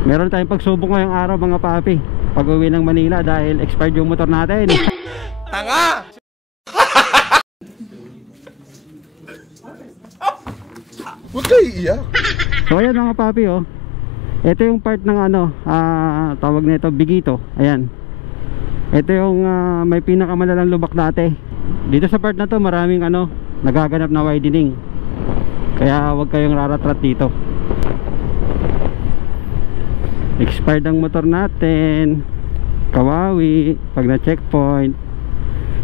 Meron tayong pagsubok ngayong araw mga papi, pag uwi ng Manila dahil expired yung motor natin. Tanga! Huwag kayo iiyak. So ayan mga papi, oh. Ito yung part ng ano, tawag nito bigito. Ayan. Ito yung may pinakamalalang lubak dati. Dito sa part na to maraming ano, nagaganap na widening. Kaya huwag kayong raratrat dito. Expired ang motor natin. Kawawi pag na checkpoint.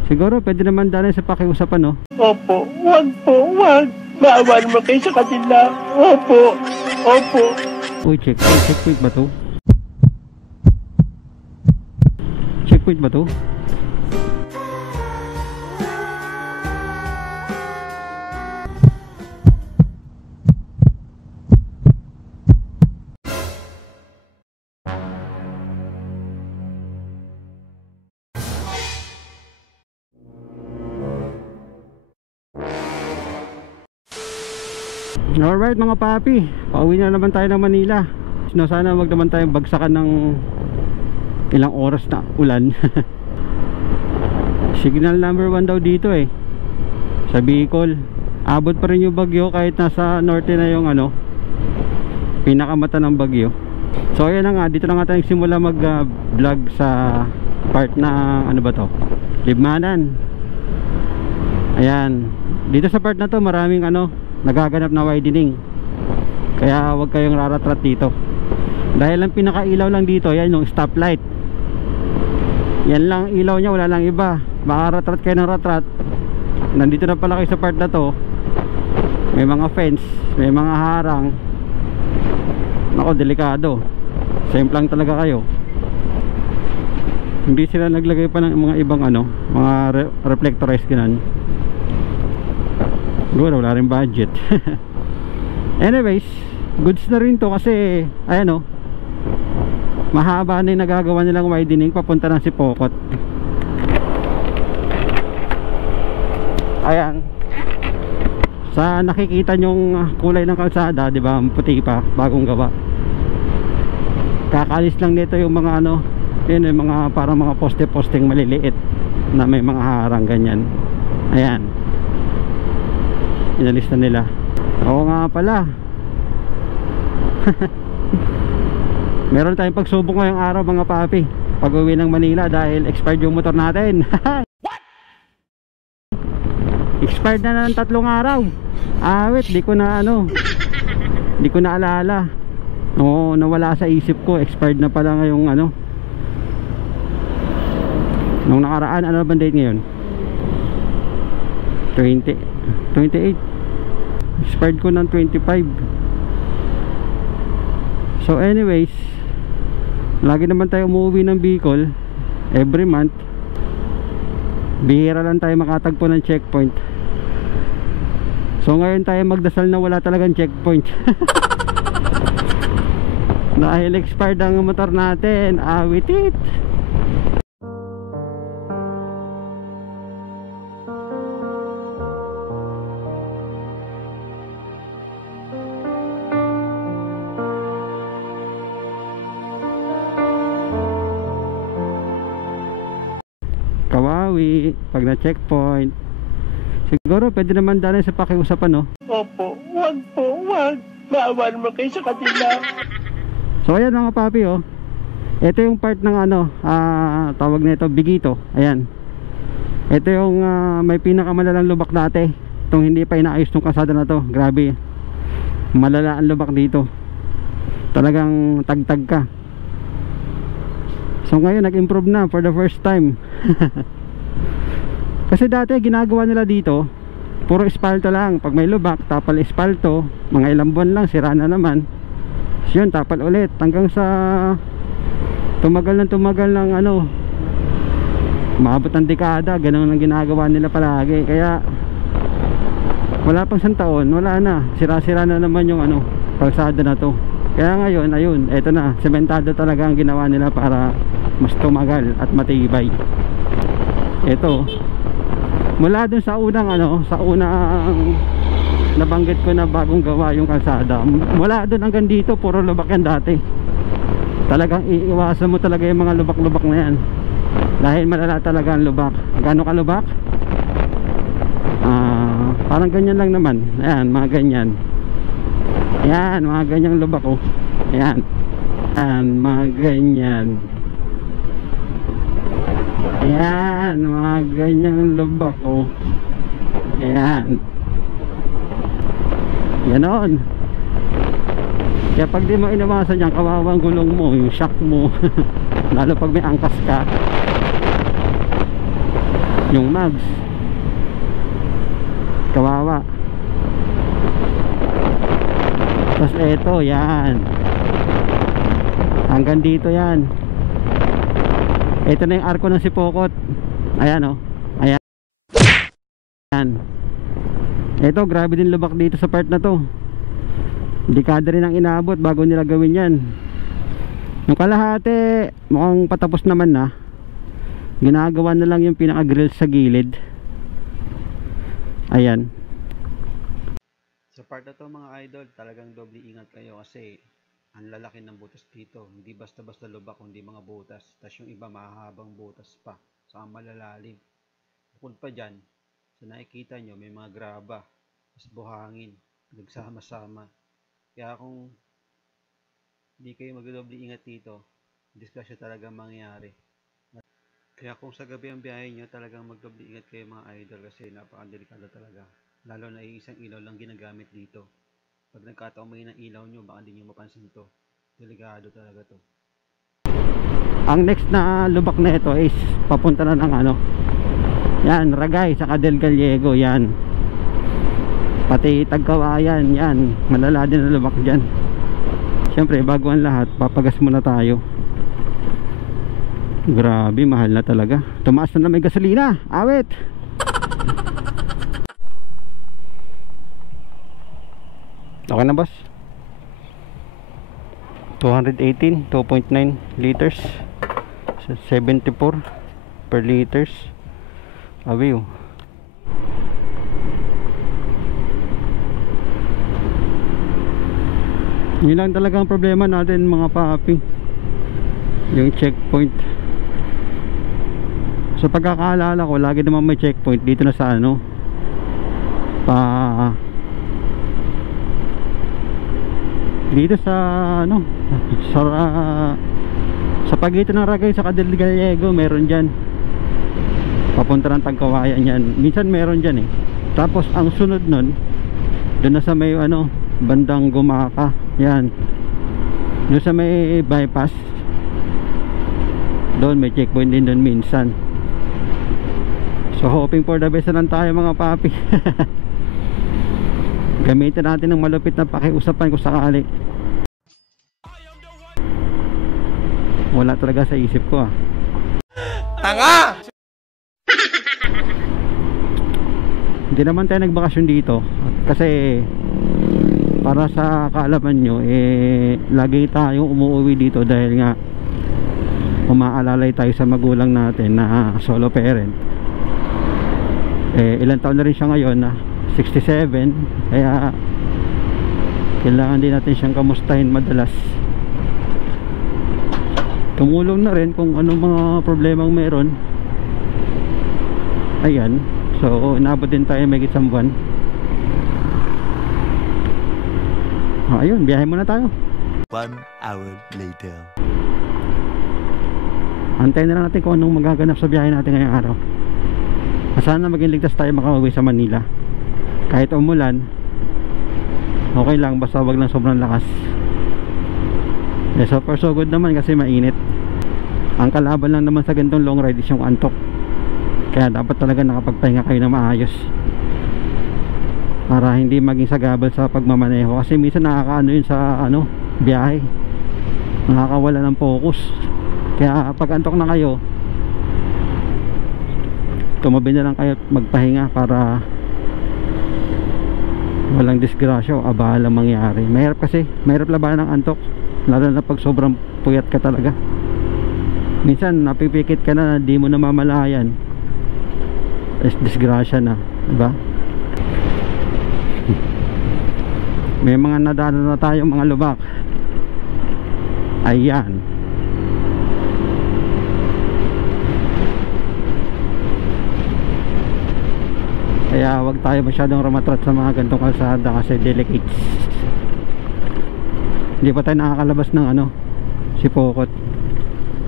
Siguro pwede naman dali sa pakiusapan, no? Opo, wag po, wag. Maawa naman kayo sa kanila. Opo, opo. Uy, checkpoint ba to? Checkpoint ba to? Alright mga papi, pauwi na naman tayo ng Manila. Sana wag naman tayong bagsakan ng ilang oras na ulan. Signal number 1 daw dito eh, sa Bicol. Abot pa rin yung bagyo kahit nasa norte na yung ano, pinakamata ng bagyo. So ayan na nga, dito na nga tayo simula mag vlog sa part na ano ba to, Libmanan. Ayan, dito sa part na to maraming ano, nagaganap na widening. Kaya huwag kayong raratrat dito. Dahil ang pinakailaw lang dito, yan yung stoplight. Yan lang ilaw nya, wala lang iba. Makaratrat kayo ng ratrat. Nandito na pala kayo sa part na to, may mga fence, may mga harang. Nako, delikado. Same lang talaga kayo. Hindi sila naglagay pa ng mga ibang ano, mga reflectorized ganun. Wala rin budget. Anyways, goods na rin to kasi ayan o, mahaba na yung nagagawa nilang widening papunta ng Sipokot. Ayan, sa nakikita nyong kulay ng kalsada, di ba, puti pa, bagong gawa. Kakalis lang nito yung mga ano, yun yung mga parang mga poste-posteng maliliit na may mga harang ganyan. Ayan, inalis na nila. Oo nga pala. Meron tayong pagsubok ngayong araw mga papi, pag uwi ng Manila dahil expired yung motor natin. Expired na ng 3 araw. Wait, di ko na ano, di ko na alala. Oo, nawala sa isip ko, expired na pala ngayong ano, nung nakaraan. Ano ba date ngayon? 28. Expired ko ng 25. So anyways, lagi naman tayo umuwi ng Bicol every month. Bihira lang tayo makatagpo ng checkpoint. So ngayon tayo magdasal na wala talagang checkpoint. Dahil expired ang motor natin. Awitit. Kawawi pag na checkpoint. Siguro pwede naman dali sa pakiusapan, no? Opo, wag po, wag. Maawa naman kayo sa kanila. So ayan mga papi, oh. Ito yung part ng ano, tawag nito bigito. Ayan. Ito yung may pinakamalalang lubak dati. Itong hindi pa inaayos tong kalsada na to. Grabe, malala ang lubak dito. Talagang tagtag ka. So ngayon nag-improve na for the first time. Kasi dati ginagawa nila dito puro espalto lang. Pag may lubak, tapal espalto. Mga ilang buwan lang, sira na naman. So yun, tapal ulit hanggang sa tumagal ng ano, maabot ng dekada. Ganun ang ginagawa nila palagi. Kaya wala pang 1 taon, wala na, sira-sira na naman yung ano, kalsada na to. Kaya ngayon, ayun, eto na, sementado talaga ang ginawa nila para mas tumagal at matibay. Ito, mula dun sa unang ano, sa unang nabanggit ko na bagong gawa yung kalsada, mula dun hanggang dito puro lubak yan dati. talagang iiwasan mo talaga yung mga lubak-lubak na yan, dahil malala talaga ang lubak. Gaano ka lubak? Parang ganyan lang naman. Ayan, mga ganyan. Ayan, mga ganyang lubak oh. Ayan. Ayan, mga ganyan. Ayan, mga ganyang lubak oh. Ayan. Ganon. Kaya pag di mo inawasan yan, kawawang gulong mo, yung shock mo. Lalo pag may angkas ka, yung mags, kawawa. Tapos eto, yan, hanggang dito yan. Ito na yung arko ng Sipokot. Ayan o, ayan. Ayan. Ito, grabe din lubak dito sa part na to. Dekada rin ang inaabot bago nila gawin yan. Yung kalahati mukhang patapos naman na. Ginagawa na lang yung pinaka-grill sa gilid. Ayan. Sa part na to mga idol, talagang doble ingat kayo kasi ang lalaki ng butas dito. Hindi basta-basta lubak, kundi mga butas. Tapos yung iba mahahabang butas pa, saka malalalim. Bukod pa dyan, sa nakikita nyo may mga graba, tapos buhangin, nagsama-sama. Kaya kung hindi kayo magdoble ingat dito, disgrasya talaga mangyayari. Kaya kung sa gabi ang biyahe nyo, talagang magdoble ingat kayo mga idol kasi napakadelikado talaga. Lalo na isang ilaw lang ginagamit dito. Pag nagkataon may ng ilaw nyo, baka hindi nyo mapansin to. Delikado talaga to. Ang next na lubak na ito is papunta na ng ano, yan, Ragay sa Del Gallego, yan. Pati Tagkawayan, yan, malala din na lubak dyan. Siyempre bago ang lahat, papagas muna tayo. Grabe, mahal na talaga. Tumaas na may gasolina, awit. Okay na boss, 218, 2.9 liters, 74 per liters. Awiw. Yun lang talaga ang problema natin mga papi, yung checkpoint. Sa pagkakaalala ko, lagi naman may checkpoint dito na sa ano, dito sa ano, sa pagitan ng Ragay sa Del Gallego, meron dyan papunta ng Tagkawayan yan. Minsan meron dyan eh. Tapos ang sunod nun, doon na sa may ano, bandang Gumaka, yan, doon sa may bypass, doon may checkpoint din doon minsan. So hoping for the best na lang tayo mga papi. Gamitin natin ng malupit na pakiusapan kung sakali. Wala talaga sa isip ko ah. Tanga! Hindi naman tayo nagbakasyon dito kasi para sa kaalaman nyo lagi tayong umuwi dito dahil nga umaalalay tayo sa magulang natin na solo parent. Ilang taon na rin siya ngayon na 67, kaya kailangan din natin siyang kamustahin madalas. Tumulong na rin kung anong mga problemang meron. Ayan, so inabot din tayo may isang buwan. Ayun, biyahe muna tayo. 1 hour later. Antayin na lang natin kung anong magaganap sa biyahe natin ngayong araw. Sana maging ligtas tayo makauwi sa Manila. Kahit umulan, okay lang, basta wag lang sobrang lakas. So far so good naman kasi mainit. Ang kalaban lang naman sa ganitong long ride is yung antok. Kaya dapat talaga nakapagpahinga kayo na maayos para hindi maging sagabal sa pagmamaneho. Kasi minsan nakakaano yun sa ano, biyahe, nakakawala ng focus. Kaya pag antok na kayo, tumabi na lang kayo at magpahinga para walang disgrasya o abala mangyari. Mahirap kasi, mahirap labanan ng antok, lalo na pag sobrang puyat ka talaga. Minsan napipikit ka na di mo na mamalayan, disgrasya na, diba? May mga nadaanan na tayong mga lubak. Ayan. Kaya wag tayo masyadong ramatrat sa mga gantong kalsada kasi delicate. Hindi pa tayo nakakalabas ng ano, Sipokot.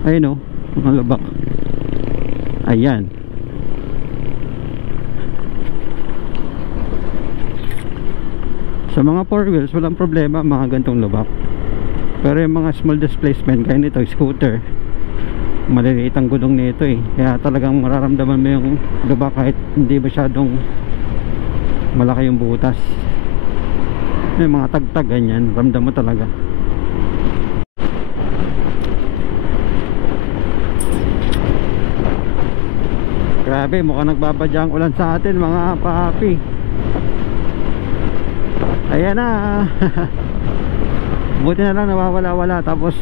Ayun o, mga lubak. Ayan. Sa mga 4 wheels walang problema mga gantong lubak. Pero yung mga small displacement kaya nito scooter, maliliit ang gulong nito eh. Kaya talagang mararamdaman mo yung lubak kahit hindi masyadong malaki yung butas. Yung mga tagtag ganyan, ramdam mo talaga. Grabe, mukhang nagbabadyang ulan sa atin mga papi. Ayan na. Buti na lang nawawala-wala tapos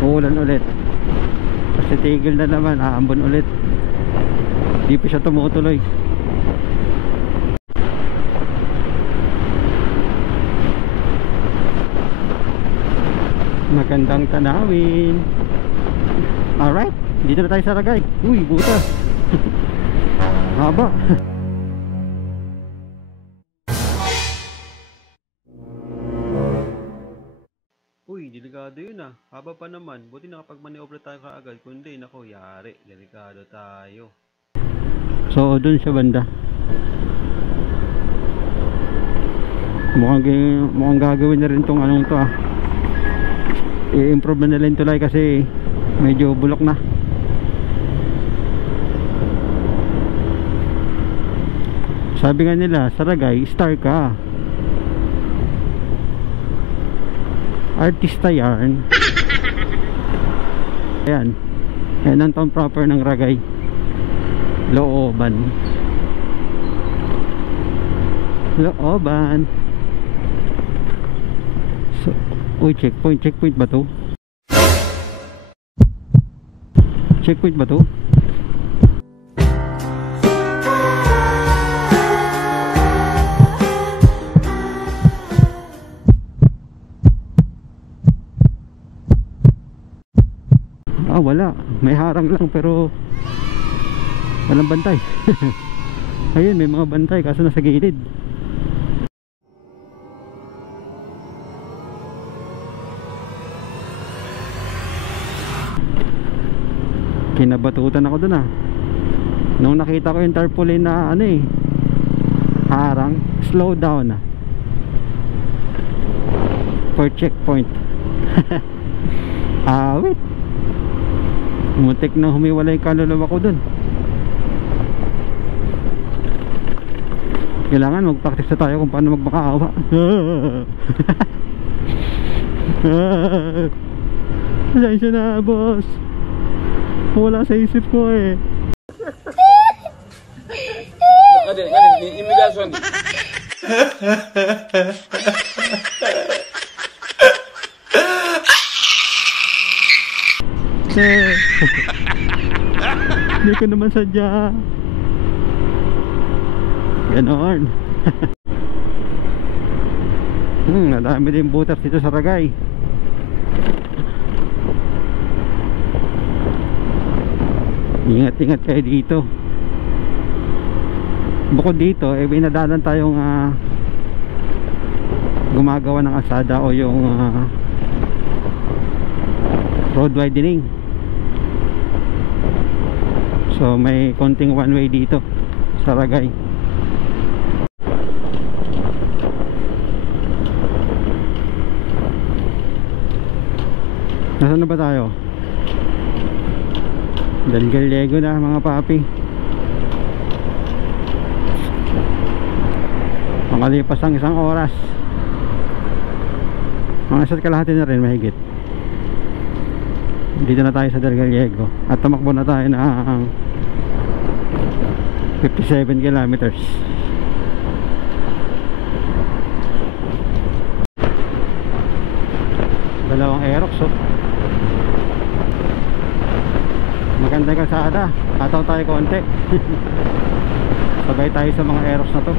uulan ulit. Kasi tigil na naman, aambon ulit. Di pa siya tumutuloy. Magandang tanawin. Alright, dito na tayo sa Ragay. Uy, butas. Haba. Uy, delikado yun ah. Haba pa naman. Buti nakapag-maneuver tayo kaagad. Kundi, nako, yari. Delikado tayo. So, dun sa banda. Mukhang gagawin na rin tong anong to ah. I-improve na nila yung tulay kasi medyo bulok na. Sabi nga nila, sa Ragay, star ka. Artista yarn. Ayan. Ayan ang town proper ng Ragay. Looban. Looban. So, uy, checkpoint ba to? Checkpoint ba to? Ah, wala. May harang lang pero walang bantay. Ayun, may mga bantay kaso nasa gilid. Kinabatutan ako dun ah. Nung nakita ko yung tarpaulin na ano eh, harang, slow down ah. For checkpoint. Wait. Muntik na humiwala yung kaluluwa ko dun. Kailangan mag-practice na tayo kung paano magmakaawa. Pasensya na boss, wala sa isip ko eh. Imigrasyon. Hindi ko naman sadya. Ganon. Nadami din butas dito sa Ragay. Ingat-ingat kayo dito. Bukod dito, may nadalan tayong gumagawa ng kalsada o yung road widening. So may konting one way dito sa Ragay. Nasaan na ba tayo? Dalgallego na mga papi. Makalipas ang 1 oras. Mga isa't kalahati na rin mahigit. Dito na tayo sa Dalgallego at tumakbo na tayo ng 57 kilometers. Dalawang Aerox oh. Magandang kalsada. Ataw tayo konti. Sabay tayo sa mga Aerox na to.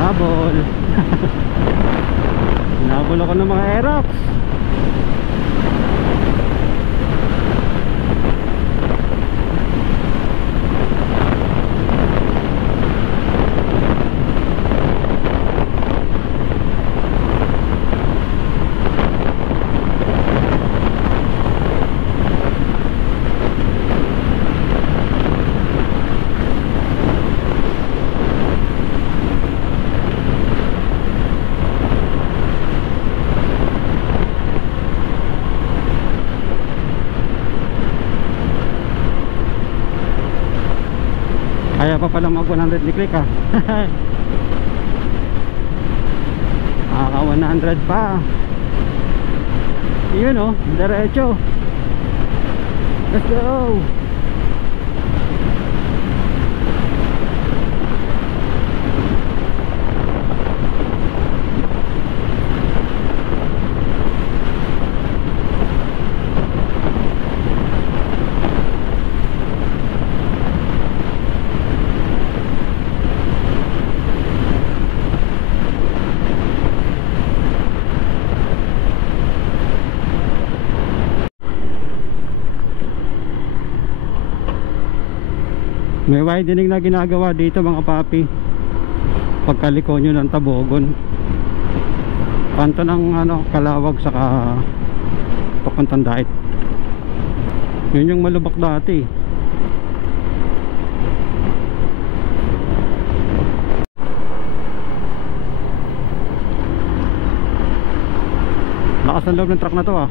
Habol. Hinabol ako ng mga Aerox. Kaya pa pala mag 100 ni click ah. Aka 100 pa. Yun oh, diretso. Let's go. May widening na ginagawa dito mga papi. Pagkaliko nyo ng Tabogon, kanto ng Kalawag saka papuntang Dait. Yun yung malubak dati. Lakas ng loob ng truck na to ah.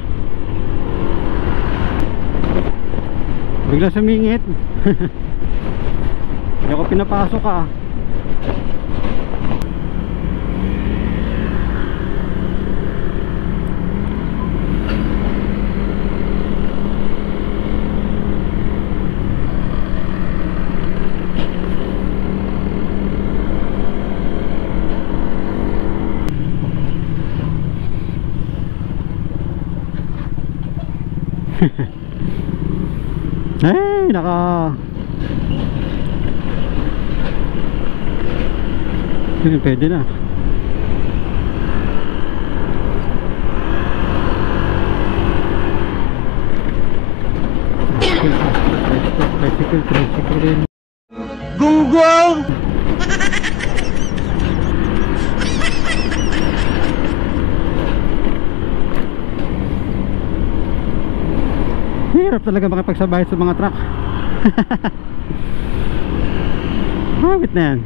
Bigla sumingit. Hindi ako pinapasok ah. Hey, pwede na. Tricycle rin. Gunggong! Hirap talaga makipagsabay sa mga truck. Habit na yan.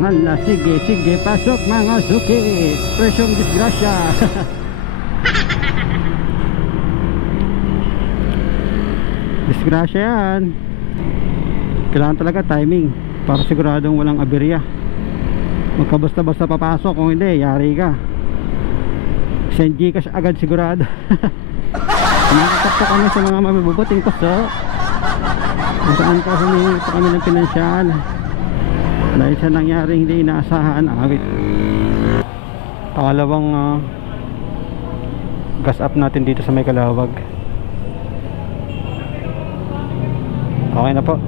Hala, sige, pasok mga suki. Presyong disgrasya. Disgrasya yan. Kailangan talaga timing para siguradong walang aberya. Magkabasta-basta papasok, kung hindi, yari ka. Send Gcash agad sigurado. Nakakapto kami sa mga mabibubuting kuso. Kung saan pa humingi pa kami ng pinansyal dahil sa nangyaring hindi inaasahan awit. Pangalawang gas up natin dito sa may Kalawag. Okay na po.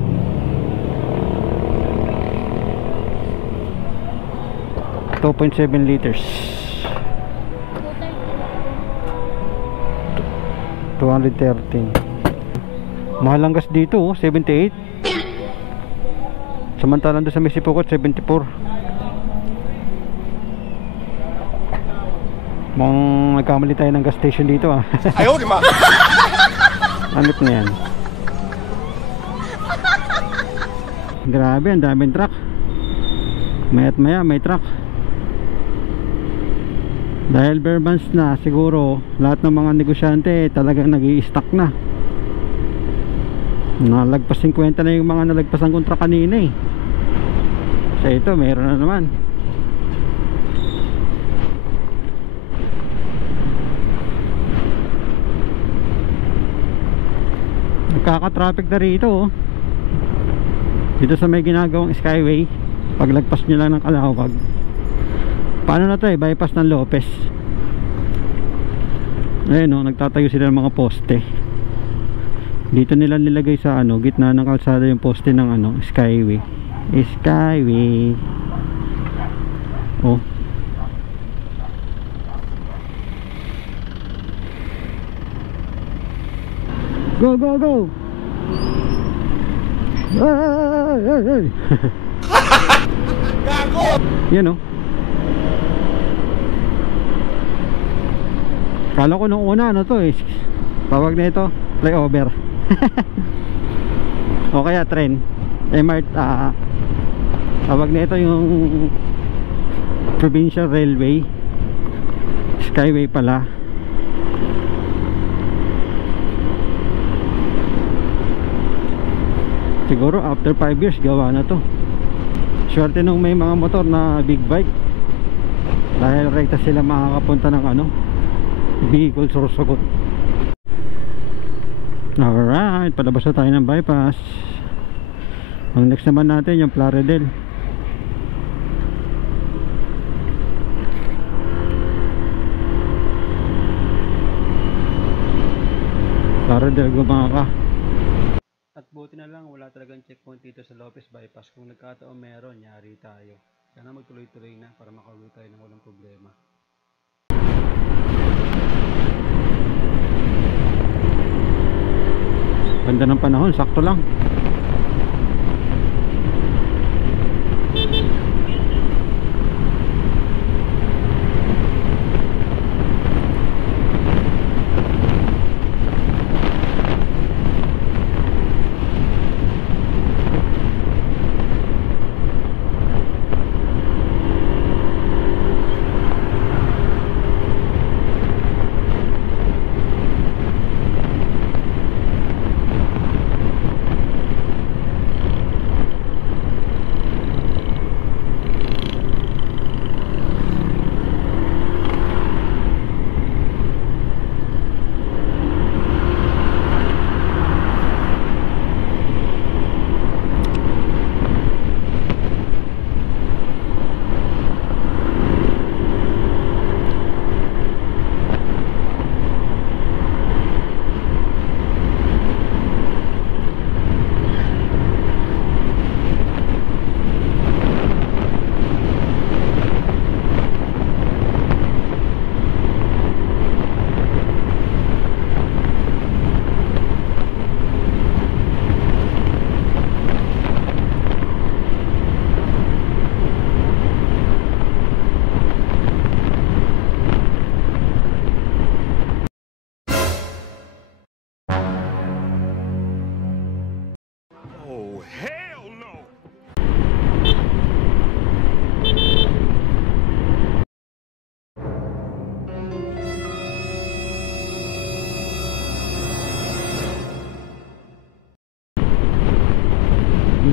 $2.7 liters, 213. Mahal ang gas dito, 78. Samantalang doon sa Misipukot, 74. Mukhang nagkamali tayo ng gas station dito ah. Ayaw, di ma! Anip na yan. Grabe, ang daming truck. Maya't maya may truck. Dahil bare months na, siguro lahat ng mga negosyante talagang nag-i-stock na. Nalagpas 50 na yung mga nalagpasan kontra kanina eh. So ito meron na naman. Nagkaka-traffic na rito oh. Dito sa may ginagawang skyway, paglagpas nyo lang ng Calawag. Paano na to eh, bypass ng Lopez. Ayun oh, nagtatayo sila ng mga poste. Dito nila nilagay sa ano, gitna ng kalsada yung poste ng ano, skyway. Skyway. Oh. Go go go. Ay. Gago. Yan oh. Kala ko nung una ano to eh, tawag na ito flyover. O kaya tren, tawag na ito yung provincial railway, skyway pala. Siguro after 5 years gawa na to. Swerte nung may mga motor na big bike, dahil rekta sila makakapunta ng ano, vehicle Sorsogon. Alright, palabas na tayo ng bypass. Ang next naman natin yung Plaridel. Plaridel, gumaka. At buti na lang wala talagang checkpoint dito sa Lopez bypass. Kung nagkataon meron, yari tayo. Sana magtuloy-tuloy na para makauwi tayo ng walang problema. Ganda ng panahon, sakto lang.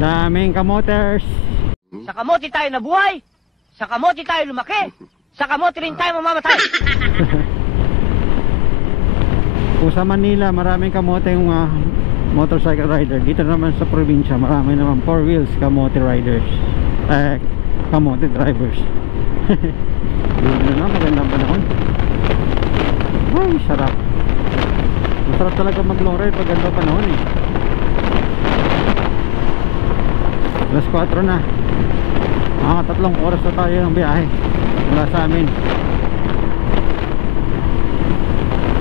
Daming kamoters. Sa kamote tayo nabuhay. Sa kamote tayo lumaki. Sa kamote rin tayo mamamatay. Kung sa Manila maraming kamote yung motorcycle rider. Dito naman sa probinsya marami naman 4 wheels kamote riders, kamote drivers. Dito na, magandang panahon. Ay, sarap. Masarap talaga mag long ride pag ganda panahon eh. Alas 4 na. Mga 3 oras na tayo ng biyahe mula sa amin.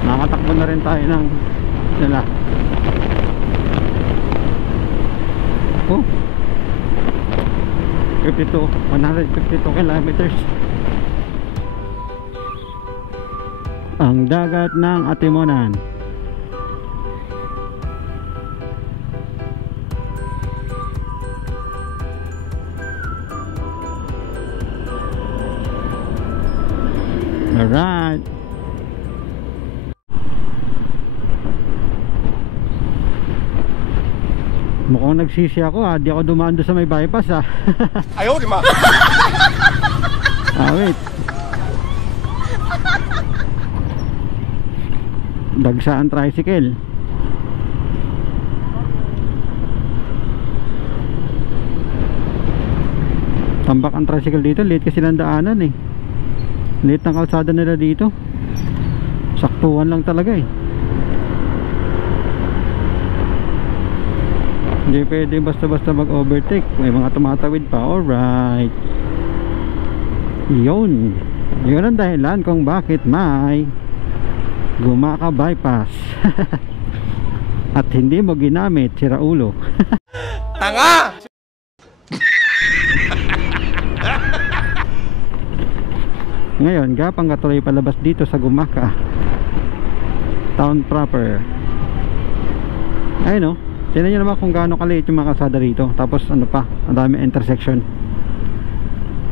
Nakatakbo na rin tayo ng nila. Oh, 152 kilometers. Ang dagat ng Atimonan. Alright. Mukhang nagsisi ako ha. Di ako dumaan doon sa may bypass ha. Ayaw, di ma. Wait. Dagsaan tricycle. Tambak ang tricycle dito. Late kasi ng daanan eh. Late ng kalsada nila dito. Saktuhan lang talaga eh. Hindi pwede basta-basta mag-overtake. May mga tumatawid pa. Alright. Yun. Yun ang dahilan kung bakit may Gumaka bypass. At hindi mo ginamit, sira ulo. Tanga! Ngayon, gapang katuloy palabas dito sa Gumaka town proper. Ayun o. Tignan nyo naman kung gaano kaliit yung mga kalsada rito. Tapos ano pa, ang dami intersection.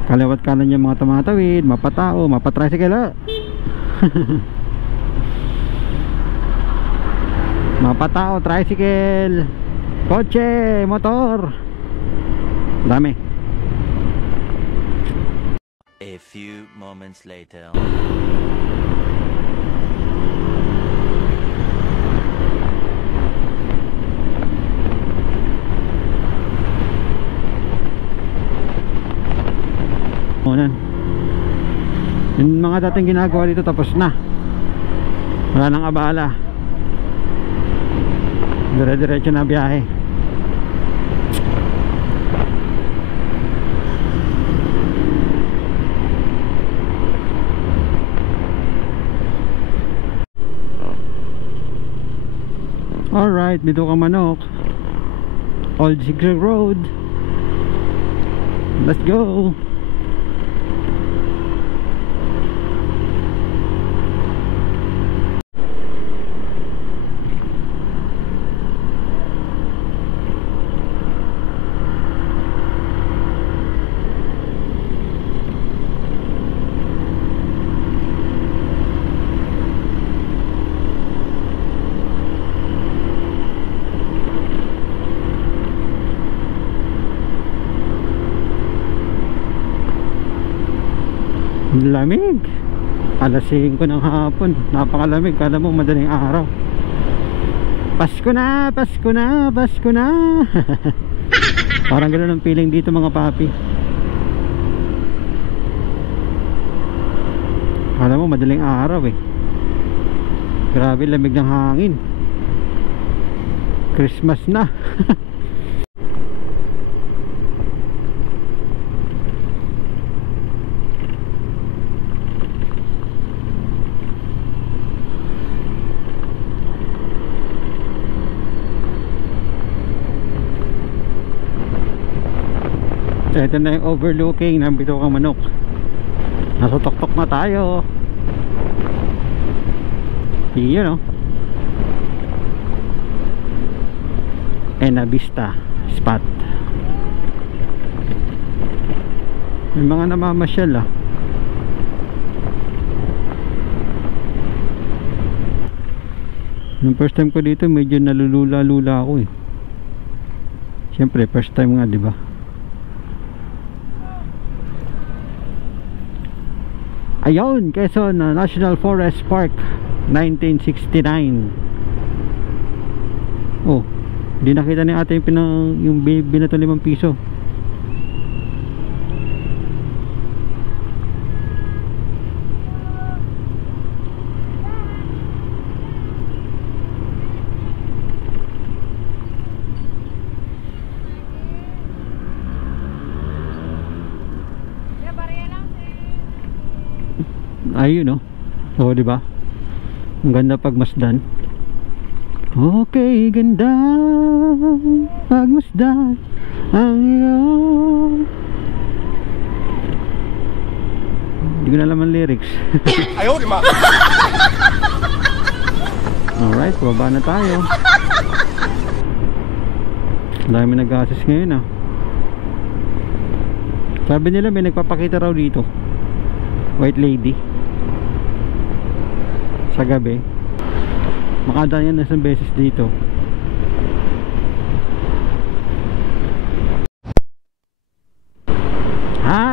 Kaliwat kanan yung mga tumatawid, mapatao, mapatricycle. Mapatao, tricycle, kotse, motor. Dami. A few moments later. Unan. Yung mga dating ginagawa dito tapos na. Wala nang abala. Dire-diretso na biyahe. Alright, dito ka Manok. Old Zigzag Road. Let's go. Lamig. Alas 5 ng hapon. Napakalamig. Kala mo madaling araw. Pasko na, Pasko na, Pasko na. Parang gano'n ang feeling dito mga papi. Kala mo madaling araw eh. Grabe lamig ng hangin. Christmas na. So ito na yung overlooking ng Bituka Manok. Nasa tuktok na tayo. Yun o. Enavista spot. May mga namamasyal ah. Nung first time ko dito medyo nalulula-lula ako eh. Siyempre first time nga diba. Ayun, Quezon National Forest Park 1969. Oh, di nakita ni ate yung binato 5 piso. Ayun no. Oh, di ba? Ang ganda pagmasdan. Okay, ganda pagmasdan ang iyong. Hindi ko na alam ang lyrics. Ayaw, di ma. Alright, baba na tayo. Ang dami nag-assist ngayon ah. Sabi nila may nagpapakita raw dito. White lady. Sa gabi. Makadaan yan na isang beses dito.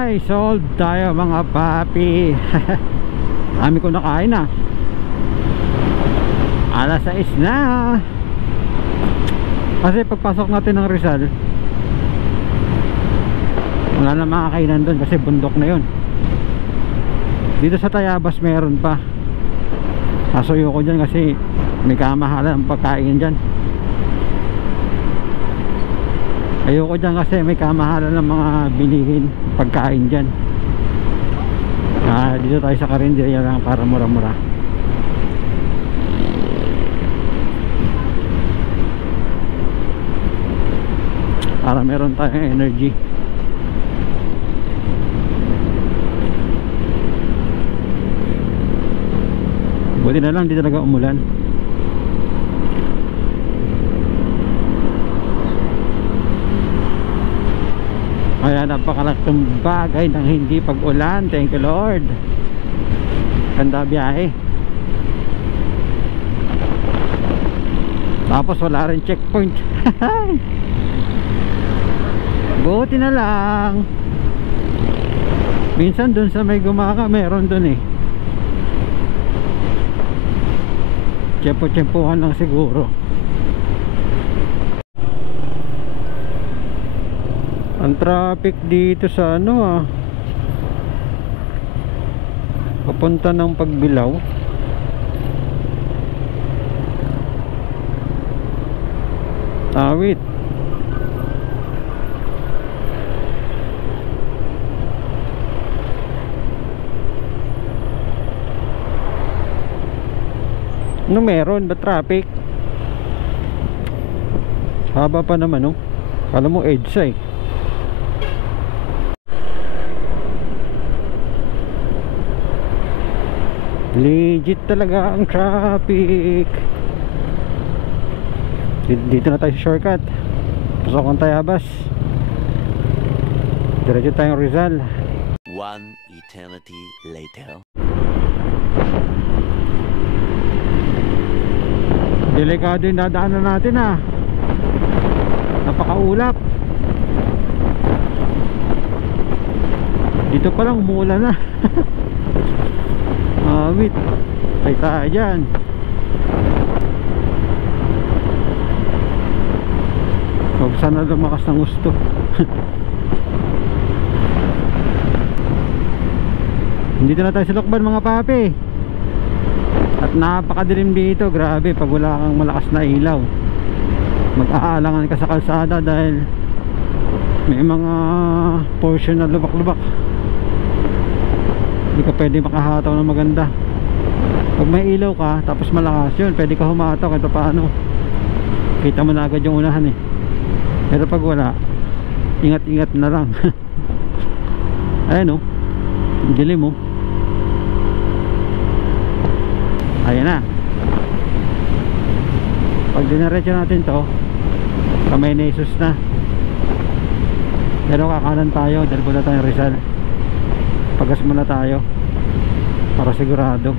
Ay, sold tayo mga papi. Kami ko nakain na. Alas 6 na. Kasi pagpasok natin ng Rizal, wala na makakainan doon kasi bundok na yun. Dito sa Tayabas meron pa. Kasuyo ko dyan kasi may kamahalan ang pagkain dyan. Ayoko dyan kasi may kamahalan ng mga bilihin pagkain dyan. Dito tayo sa Carinderia lang para mura-mura. Para meron tayong energy. Buti na lang di talaga umulan. Kaya napakalaking bagay ng hindi pag-ulan. Thank you Lord. Ganda biyahe. Tapos wala rin checkpoint. Buti na lang. Minsan dun sa may Gumaka meron dun eh. Tsempo-tsempuhan lang siguro. Ang traffic dito sa ano papunta ng Pagbilao. Tawid. Ano meron ba traffic? Haba pa naman oh. Kala mo EDSA eh. Legit talaga ang traffic. Dito na tayo sa shortcut. Pasok ang Tayabas. Diretso tayong Rizal. One eternity later. Delikado yung dadaanan natin napakaulap. Dito pa lang umuulan na. Wait, tayo tayo dyan. Huwag sana lumakas ng gusto. Dito na tayo sa Lokban mga papi. At napakadilim dito, grabe pag wala kang malakas na ilaw. Mag-aalangan ka sa kalsada dahil may mga portion na lubak-lubak. Hindi ka pwede makahataw ng maganda. Pag may ilaw ka, tapos malakas yun, pwede ka humataw kahit paano. Kita mo na agad yung unahan eh. Pero pag wala, ingat-ingat na lang. Ayan o, dilim mo. Ayan na. Pag dinaretso natin to, kamay na isus na. Pero kakanan tayo dahil wala tayong Rizal. Pagas muna tayo para sigurado.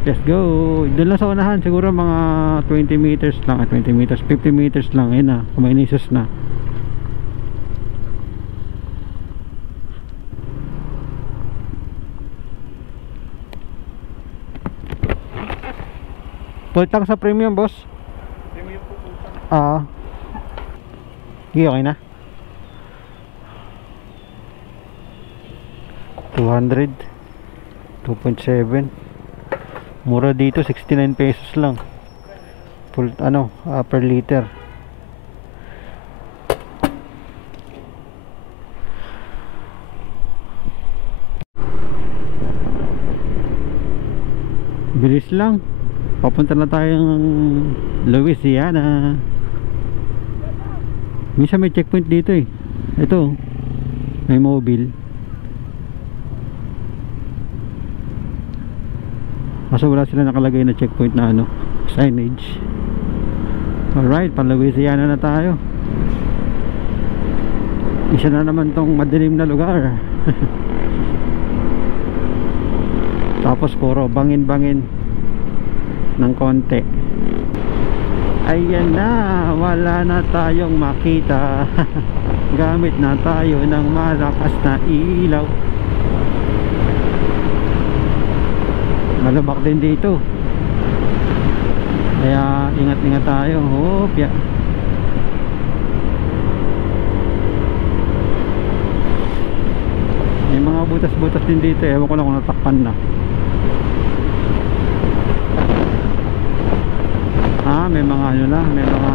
Let's go. Doon lang sa unahan, siguro mga 20 meters lang, 20 meters, 50 meters lang. Ayan na, kamay na isus na. Pultang sa premium boss. Premium po pultang. Okay na. 200 2.7. Mura dito, 69 pesos lang. Full per liter. Bilis lang. Papunta na tayong Louisiana. Minsan may checkpoint dito eh. Ito, may mobile. Kaso wala sila nakalagay na checkpoint na signage. Alright, pa Louisiana na tayo. Isa na naman tong madilim na lugar. Tapos puro bangin-bangin ng konti. Ayan na, wala na tayong makita. Gamit na tayo ng malakas na ilaw. Malabak din dito, kaya ingat-ingat tayo. Hopya. May mga butas-butas din dito. Ewan ko lang kung natakpan na. May mga ano na, may mga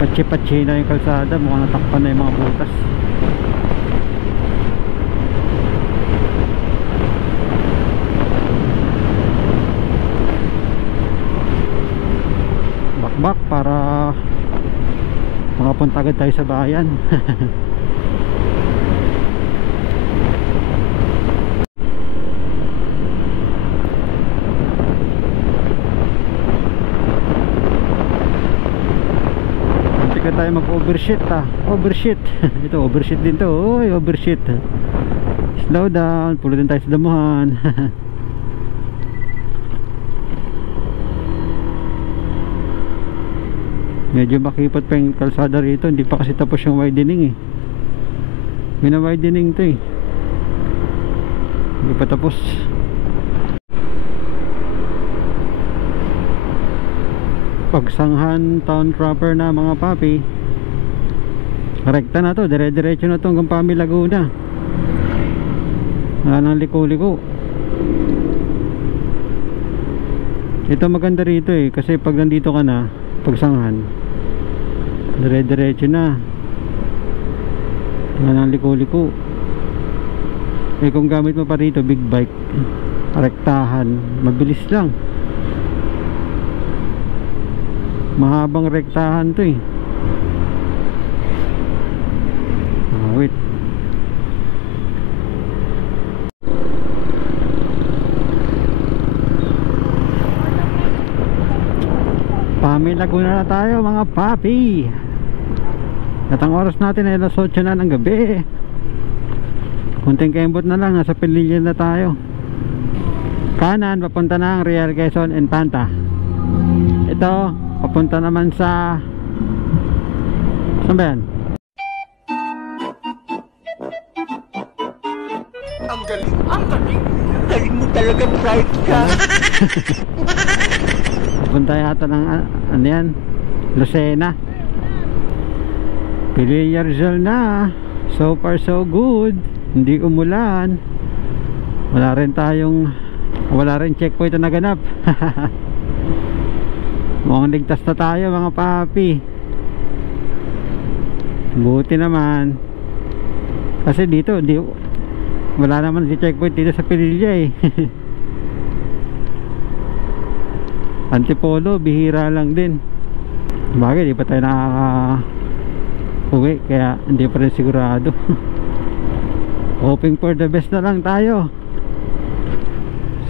patsi-patsi na yung kalsada. Mukhang natakpan na yung mga butas. Bakbak para makapunta agad tayo sa bayan. Tayo mag-overshoot overshoot. Ito overshoot din to. Oy, overshoot. Slow down, pulutin tayo sa damuhan. Medyo makipot pa yung kalsada rito. Hindi pa kasi tapos yung widening eh. Mina-widening to eh. Hindi pa tapos. Pagsanghan town proper na mga papi. Rekta na to, dire-diretso na to hanggang Pami Laguna. Wala nang liko-liko. Ito maganda rito eh, kasi pag nandito ka na, pagsanghan, dire-diretso na. Wala nang liko-liko. Eh kung gamit mo pa rito big bike, rektahan, mabilis lang. Mahabang rektahan to eh. Wait. Pami Laguna na tayo mga papi. At ang oras natin ay alas 8 na ng gabi. Kunting kembot na lang, nasa Pililya na tayo. Kanan, papunta na ang Real Quezon and Panta. Ito papunta naman sa saan ba yan? Ang galing, ang galing. Galing mo talaga, bright ka. Papunta yata ng ano yan, Lucena. Pililya Rizal na. So far so good. Hindi umulan. Wala rin checkpoint na naganap. Mukhang ligtas na tayo mga papi. Buti naman. Kasi dito wala naman si checkpoint dito sa Pililya eh. Antipolo bihira lang din. Bagay di pa tayo uwi, kaya hindi pa rin sigurado. Hoping for the best na lang tayo.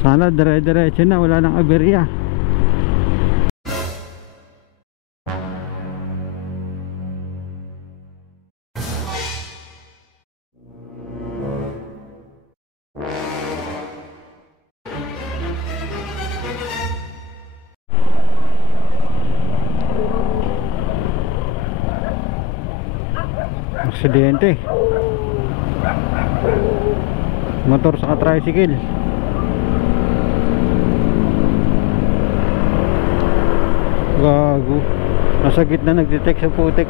Sana dire-diretso na, wala nang aberya. Aksidente. Motor sa tricycle. Gago. Nasa gitna nagdetect sa putik.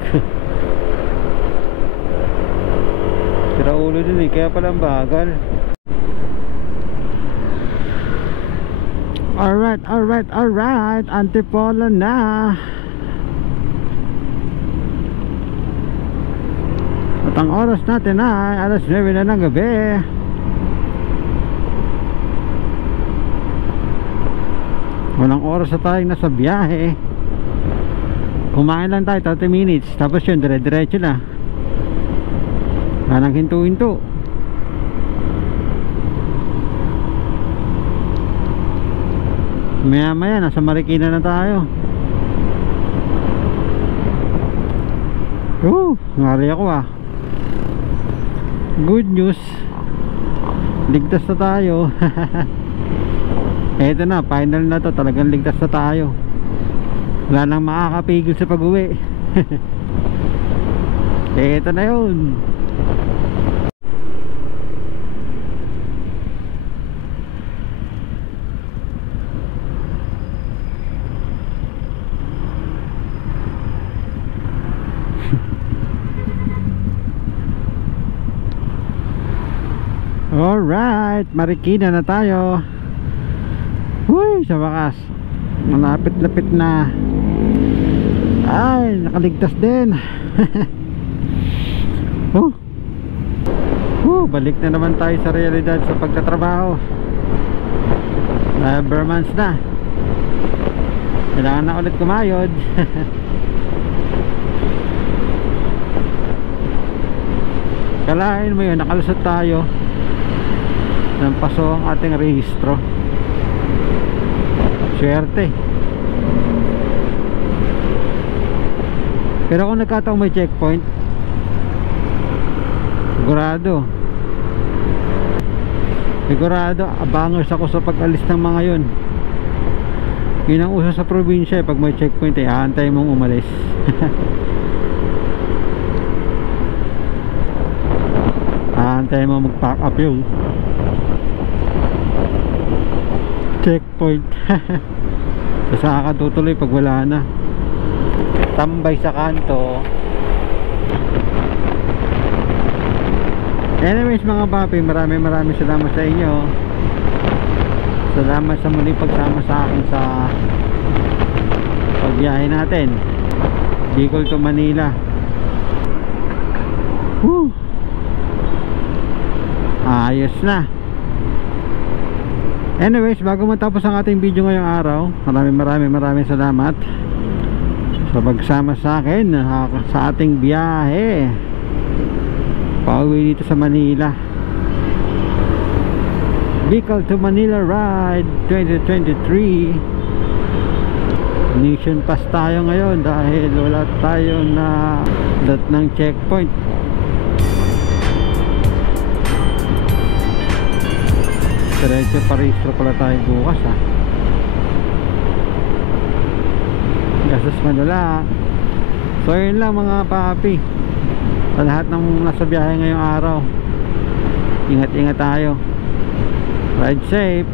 Sira ulo din eh, kaya palang bagal. Alright. Antipolo na. At ang oras natin ay alas 9 na ng gabi. Walang oras na tayong nasa biyahe. Kumain lang tayo 30 minutes, tapos yun dire-diretso na. Walang hinto-hinto. Maya maya nasa Marikina na tayo. Ngari ako ah. Good news, ligtas na tayo. Eto na, final na to, talagang ligtas na tayo. Wala nang makakapigil sa pag-uwi. Eh, ito na yun. Alright, Marikina na tayo. Uy, sa wakas malapit-lapit na. Ay, nakaligtas din. Balik na naman tayo sa realidad sa pagtatrabaho. Bermans na. Kailangan na ulit kumayod. Kalahin mo yun, nakalusot tayo ng paso ang ating rehistro. Swerte. Pero kung nagkataong may checkpoint, sigurado abangers ako sa pag-alis ng mga yun. Yun ang uso sa probinsya, pag may checkpoint aantay mong umalis. Aantay mo mag-pack up yung checkpoint. Saka ka tutuloy pag wala na. Tambay sa kanto. Anyways mga papi, maraming salamat sa inyo. Salamat sa muling pagsama sa akin sa pagbiyahe natin Bicol to Manila. Ayos na. Anyways, bago matapos ang ating video ngayong araw, maraming salamat sa pagsama sa akin sa ating biyahe pauwi dito sa Manila. Bicol to Manila Ride 2023. Mission pass tayo ngayon dahil wala tayong na dat ng checkpoint. Diretso parehistro pala tayo bukas ha. Gastos Manila. So yun lang mga papi, sa lahat ng nasa biyahe ngayong araw, ingat tayo, ride safe.